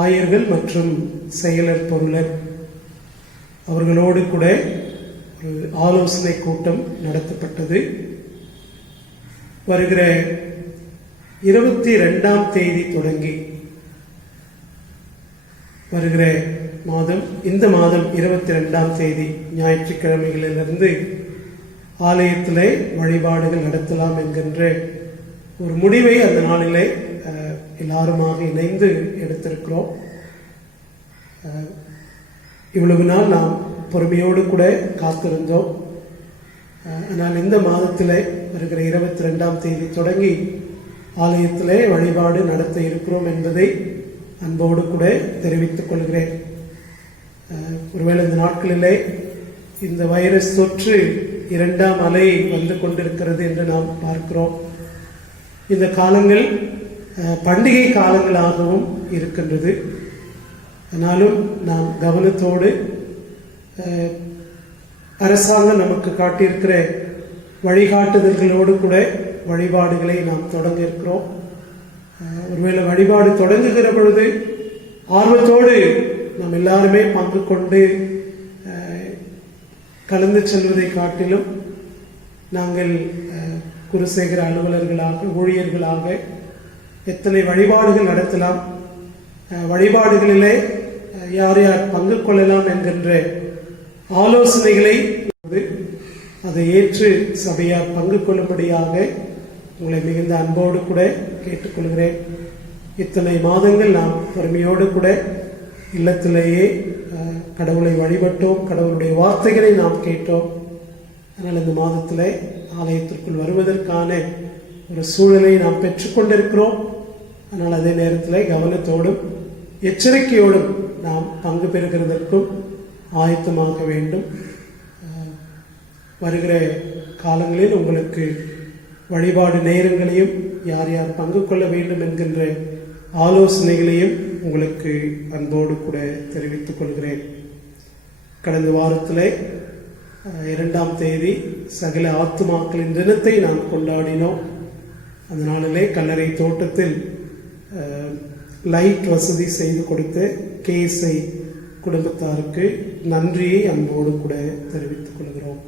ஆயர்கள் மற்றும் செயலர் பொருளர் அவர்களோடு கூட ஒரு ஆலோசனை கூட்டம் நடத்தப்பட்டது. வருகிற 22ஆம் தேதி தொடங்கி வருகிற மாதம், இந்த மாதம் 22ஆம் தேதி ஞாயிற்றுக்கிழமைகளிலிருந்து ஆலயத்திலே வழிபாடுகள் நடத்தலாம் என்கின்ற ஒரு முடிவை அந்த நாளிலே எல்லாருமாக இணைந்து எடுத்திருக்கிறோம். இவ்வளவு நாள் நாம் பொறுமையோடு கூட காத்திருந்தோம். ஆனால் இந்த மாதத்திலே வருகிற 22ஆம் தேதி தொடங்கி ஆலயத்திலே வழிபாடு நடத்த இருக்கிறோம் என்பதை அன்போடு கூட தெரிவித்துக் கொள்கிறேன். ஒருவேளை இந்த நாட்களிலே இந்த வைரஸ் தொற்று 2ஆம் அலை வந்து கொண்டிருக்கிறது என்று நாம் பார்க்கிறோம். இந்த காலங்கள் பண்டிகை காலங்களாகவும் இருக்கின்றது. ஆனாலும் நாம் கவனத்தோடு அரசாங்கம் நமக்கு காட்டியிருக்கிற வழிகாட்டுதல்களோடு கூட வழிபாடுகளை நாம் தொடங்க இருக்கிறோம். ஒருவேளை வழிபாடு தொடங்குகிற பொழுது ஆர்வத்தோடு நாம் எல்லாருமே பங்கு கொண்டு கலந்து செல்வதை காட்டிலும் நாங்கள் குருசேகர அலுவலர்களாக, ஊழியர்களாக எத்தனை வழிபாடுகள் நடத்தலாம், வழிபாடுகளிலே யார் யார் பங்கு கொள்ளலாம் என்கின்ற ஆலோசனைகளை அதை ஏற்று சபையார் பங்கு கொள்ளும்படியாக உங்களை மிகுந்த அன்போடு கூட கேட்டுக்கொள்கிறேன். இத்தனை மாதங்கள் நாம் பொறுமையோடு கூட இல்லத்திலேயே கடவுளை வழிபட்டோம், கடவுளுடைய வார்த்தைகளை நாம் கேட்டோம். ஆனால் இந்த மாதத்திலே ஆலயத்திற்குள் வருவதற்கான ஒரு சூழலை நாம் பெற்றுக்கொண்டிருக்கிறோம். ஆனால் அதே நேரத்தில் கவனத்தோடும் எச்சரிக்கையோடும் நாம் பங்கு பெறுகிறதற்கும் ஆயத்தமாக வேண்டும். வருகிற காலங்களில் உங்களுக்கு வழிபாடு நேரங்களையும் யார் யார் பங்கு கொள்ள வேண்டும் என்கின்ற ஆலோசனைகளையும் உங்களுக்கு அன்போடு கூட தெரிவித்துக் கொள்கிறேன். கடந்த வாரத்திலே 2ஆம் தேதி சகல ஆத்துமாக்களின் தினத்தை நாம் கொண்டாடினோம். அந்த நாளிலே கல்லறை தோட்டத்தில் லைட் வசதி செய்து கொடுத்த கேஸை குடும்பத்தாருக்கு நன்றியை அன்போடு கூட தெரிவித்துக் கொள்கிறோம்.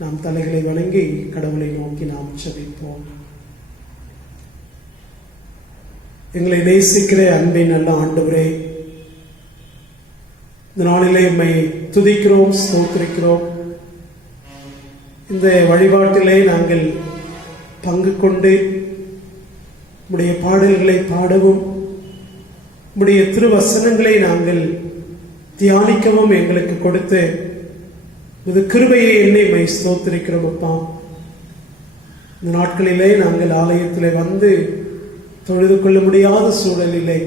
நாம் தலைகளை வணங்கி கடவுளை நோக்கி நாம் ஜெபிப்போம். எங்களை நேசிக்கிற அன்பின் நல்ல ஆண்டவரே, இந்த நாளிலே உம்மை துதிக்கிறோம், ஸ்தோத்திரிக்கிறோம். இந்த வழிபாட்டிலே நாங்கள் பங்கு கொண்டு உம்முடைய பாடல்களை பாடவும் உம்முடைய திருவசனங்களை நாங்கள் தியானிக்கவும் எங்களுக்கு கொடுத்து இது கிருபையை என்னை ஸ்தோத்திரிக்கிறோம் அப்பா. இந்த நாட்களிலே நாங்கள் ஆலயத்திலே வந்து தொழுது கொள்ள முடியாத சூழலிலே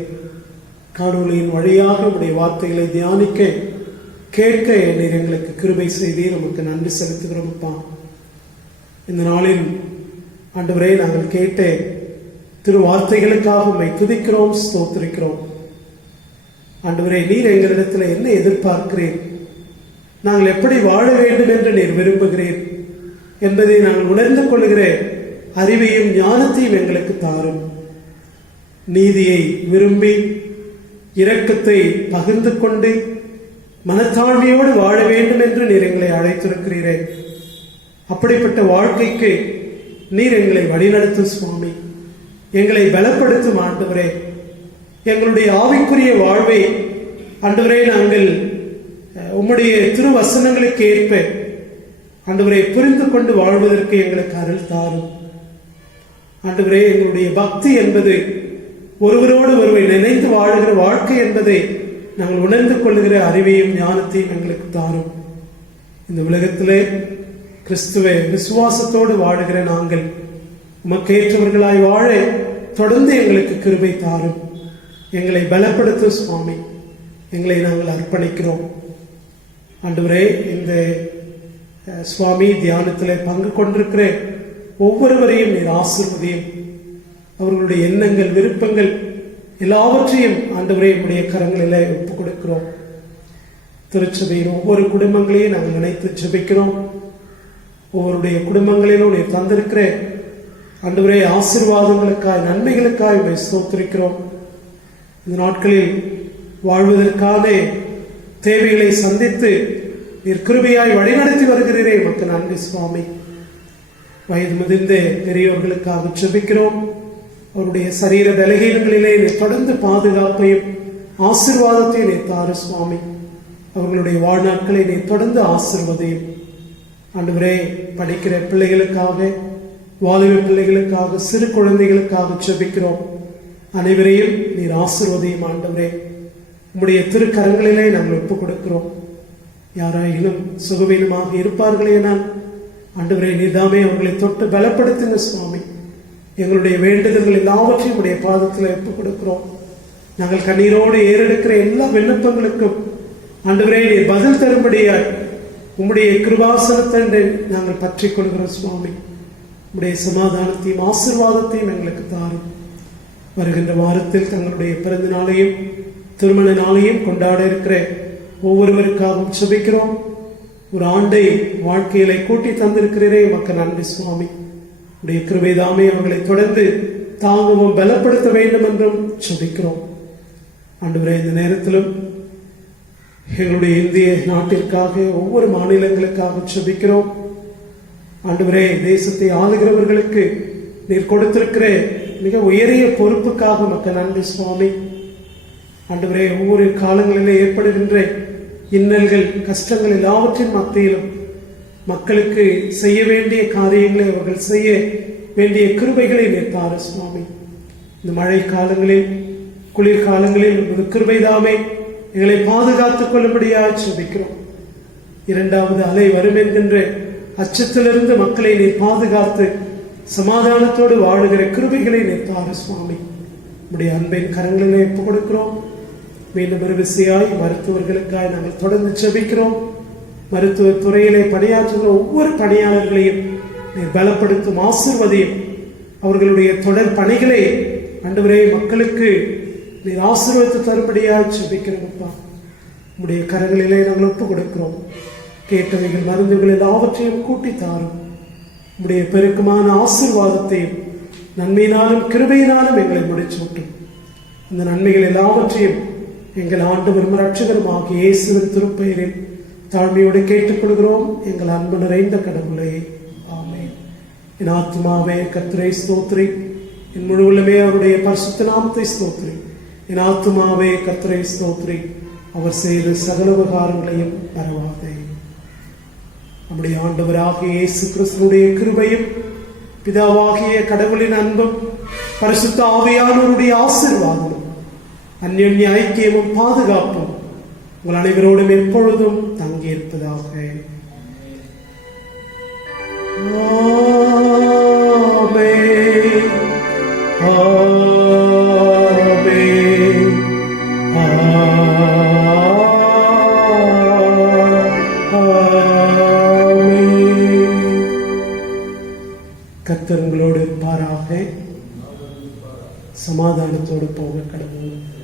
காணொலியின் வழியாக உடைய வார்த்தைகளை தியானிக்க கேட்க நீர் எங்களுக்கு கிருபை செய்தே நமக்கு நன்றி செலுத்துகிறோம் அப்பா. இந்த நாளில் ஆண்டவரே நாங்கள் கேட்ட திரு வார்த்தைகளுக்காக உம்மை துதிக்கிறோம், ஸ்தோத்திரிக்கிறோம். ஆண்டவரே, நீர் எங்களிடத்தில் என்ன எதிர்பார்க்கிறீர், நாங்கள் எப்படி வாழ வேண்டும் என்று நீர் விரும்புகிறீர் என்பதை நாங்கள் உணர்ந்து கொள்கிற அறிவையும் ஞானத்தையும் எங்களுக்கு தாரும். நீதியை விரும்பி இரக்கத்தை பகிர்ந்து கொண்டு மனத்தாழ்மையோடு வாழ வேண்டும் என்று நீர் எங்களை அழைத்திருக்கிறீரே. அப்படிப்பட்ட வாழ்க்கைக்கு நீர் எங்களை வழிநடத்தும் சுவாமி. எங்களை பலப்படுத்தும் ஆண்டவரே. எங்களுடைய ஆவிக்குரிய வாழ்வை ஆண்டவரே நாங்கள் உம்முடைய திருவசனங்களுக்கு ஏற்ப ஆண்டவரை புரிந்து கொண்டு வாழ்வதற்கு எங்களுக்கு அருள் தாரும். ஆண்டவரே, எங்களுடைய பக்தி என்பது ஒருவரோடு ஒருவர் நினைந்து வாழுகிற வாழ்க்கை என்பதை நாங்கள் உணர்ந்து கொள்ளுகிற அறிவையும் ஞானத்தையும் எங்களுக்கு தாரும். இந்த உலகத்திலே கிறிஸ்துவ விசுவாசத்தோடு வாழுகிற நாங்கள் உமக்கேற்றவர்களாய் வாழ தொடர்ந்து எங்களுக்கு கிருபை தாரும். எங்களை பலப்படுத்தும் சுவாமி. எங்களை நாங்கள் அர்ப்பணிக்கிறோம். ஆண்டவரே, இந்த சுவாமி தியானத்தில் பங்கு கொண்டிருக்கிற ஒவ்வொருவரையும் நீர் ஆசீர்வதியும். அவர்களுடைய எண்ணங்கள், விருப்பங்கள் எல்லாவற்றையும் ஆண்டவரே உடைய கரங்களிலே ஒப்புக் கொடுக்கிறோம். திருச்சபையின் ஒவ்வொரு குடும்பங்களையும் நாங்கள் நினைத்து ஜெபிக்கிறோம். ஒவ்வொருடைய குடும்பங்களிலும் நீர் தந்திருக்கிற ஆண்டவரே ஆசீர்வாதங்களுக்காய், நன்மைகளுக்காய் உம்மை ஸ்தோத்திரிக்கிறோம். இந்த நாட்களில் வாழ்வதற்கான தேவைகளை சந்தித்து நீர் கிருபையாய் வழிநடத்தி வருகிறீரே, உமக்கு நன்றி சுவாமி. வயது முதிர்ந்த பெரியவர்களுக்காக ஜெபிக்கிறோம். அவருடைய சரீர பலகீனங்களிலே நீர் தொடர்ந்து பாதுகாப்பையும் ஆசீர்வாதத்தையும் நீர் தாரு சுவாமி. அவர்களுடைய வாழ்நாட்களை நீர் தொடர்ந்து ஆசீர்வதையும். ஆண்டவரே, படிக்கிற பிள்ளைகளுக்காக, வாலிப பிள்ளைகளுக்காக, சிறு குழந்தைகளுக்காக ஜெபிக்கிறோம். அனைவரையும் நீர் ஆசீர்வதையும். ஆண்டவரே, உம்முடைய திருக்கரங்களிலே நாங்கள் ஒப்புக் கொடுக்கிறோம். யாராயினும் சுகவீனமாக இருப்பார்களே நான் ஆண்டவரே, நீதாமே அவர்களை தொட்டு பலப்படுத்துங்க சுவாமி. எங்களுடைய வேண்டுதல்கள் எல்லாவற்றையும் உடைய பாதத்தில் ஒப்புக் கொடுக்கிறோம். நாங்கள் கண்ணீரோடு ஏறெடுக்கிற எல்லா விண்ணப்பங்களுக்கும் ஆண்டவரே நீர் பதில் தரும்படியாய் உம்முடைய கிருபாசனத்தை நாங்கள் பற்றிக் கொள்கிறோம் சுவாமி. உம்முடைய சமாதானத்தையும் ஆசீர்வாதத்தையும் எங்களுக்கு தாரும். வருகின்ற வாரத்தில் தங்களுடைய பிறந்த நாளையும் திருமண நாளையும் கொண்டாட இருக்கிற ஒவ்வொருவருக்காகவும் ஜெபிக்கிறோம். ஒரு ஆண்டை வாழ்க்கையில கூட்டி தந்திருக்கிறீரே, உமக்கு நன்றி சுவாமி. உடைய கிருபைதாமே அவர்களை தொடர்ந்து தாங்கவும் பலப்படுத்த வேண்டும் என்றும் ஜெபிக்கிறோம். ஆண்டவரே, இந்த நேரத்திலும் எங்களுடைய இந்திய நாட்டிற்காக, ஒவ்வொரு மாநிலங்களுக்காக ஜெபிக்கிறோம். ஆண்டவரே, தேசத்தை ஆளுகிறவர்களுக்கு நீர் கொடுத்திருக்கிற மிக உயரிய பொறுப்புக்காக உமக்கு நன்றி சுவாமி. ஆண்டவரே, ஒவ்வொரு காலங்களிலே ஏற்படுகின்ற இன்னல்கள், கஷ்டங்கள் எல்லாவற்றின் மத்தியிலும் மக்களுக்கு செய்ய வேண்டிய காரியங்களை அவர்கள் செய்ய வேண்டிய கிருபைகளை நீர் தாரு சுவாமி. இந்த மழை காலங்களில், குளிர்காலங்களில் ஒரு கிருபைதாமே எங்களை பாதுகாத்துக் கொள்ளும்படியாக ஜெபிக்கிறோம். இரண்டாவது அலை வரும் என்கின்ற அச்சத்திலிருந்து மக்களை நீர் பாதுகாத்து சமாதானத்தோடு வாழுகிற கிருபைகளை நீர் தாரு சுவாமி. நம்முடைய அன்பின் கரங்களிலே ஒப்புக் கொடுக்கிறோம். மீண்டும் ஒரு விசையாய் மருத்துவர்களுக்காய் நாங்கள் தொடர்ந்து ஜெபிக்கிறோம். மருத்துவ துறையிலே பணியாற்றுகிற ஒவ்வொரு பணியாளர்களையும் நீர் பலப்படுத்தும், ஆசீர்வதியும். அவர்களுடைய தொடர் பணிகளை ஆண்டவரே மக்களுக்கு நீர் ஆசீர்வதித்து தரும்படியாக ஜெபிக்கிறோம் அப்பா. உம்முடைய கரங்களிலே நாங்கள் ஒப்புக் கொடுக்கிறோம். கேட்டவைகள், மருந்துகள் எல்லாவற்றையும் கூட்டி தாரும். உம்முடைய பெருக்கமான ஆசீர்வாதத்தையும் நன்மையினாலும் கிருபையினாலும் எங்களை முடிச்சூட்டும். இந்த நன்மைகள் எல்லாவற்றையும் எங்கள் ஆண்டவரும் இரட்சகரும் ஆகிய இயேசுவின் திருப்பெயரில் தாழ்மையோடு கேட்டுக்கொள்கிறோம் எங்கள் அன்பு நிறைந்த கடவுளே, ஆமென். என் ஆத்மாவே கர்த்தரை ஸ்தோத்திரி, என் முழு உள்ளமே அவருடைய பரிசுத்த நாமத்தை ஸ்தோத்திரி. என் ஆத்மாவே கர்த்தரை ஸ்தோத்திரி, அவர் செய்த சகல உபகாரங்களையும் மறவாதே. நம்முடைய ஆண்டவராகிய இயேசு கிறிஸ்துவினுடைய கிருபையும் பிதாவாகிய கடவுளின் அன்பும் பரிசுத்த ஆவியானவருடைய ஆசீர்வாதம், அந்யோன்ய ஐக்கியமும் பாதுகாப்பும் உங்கள் அனைவரோடும் எப்பொழுதும் தங்கியிருப்பதாக. ஆமென். ஆமென். ஆமென். கர்த்தர் உங்களோடு இருப்பாராக. சமாதானத்தோடு போக கடவுள்.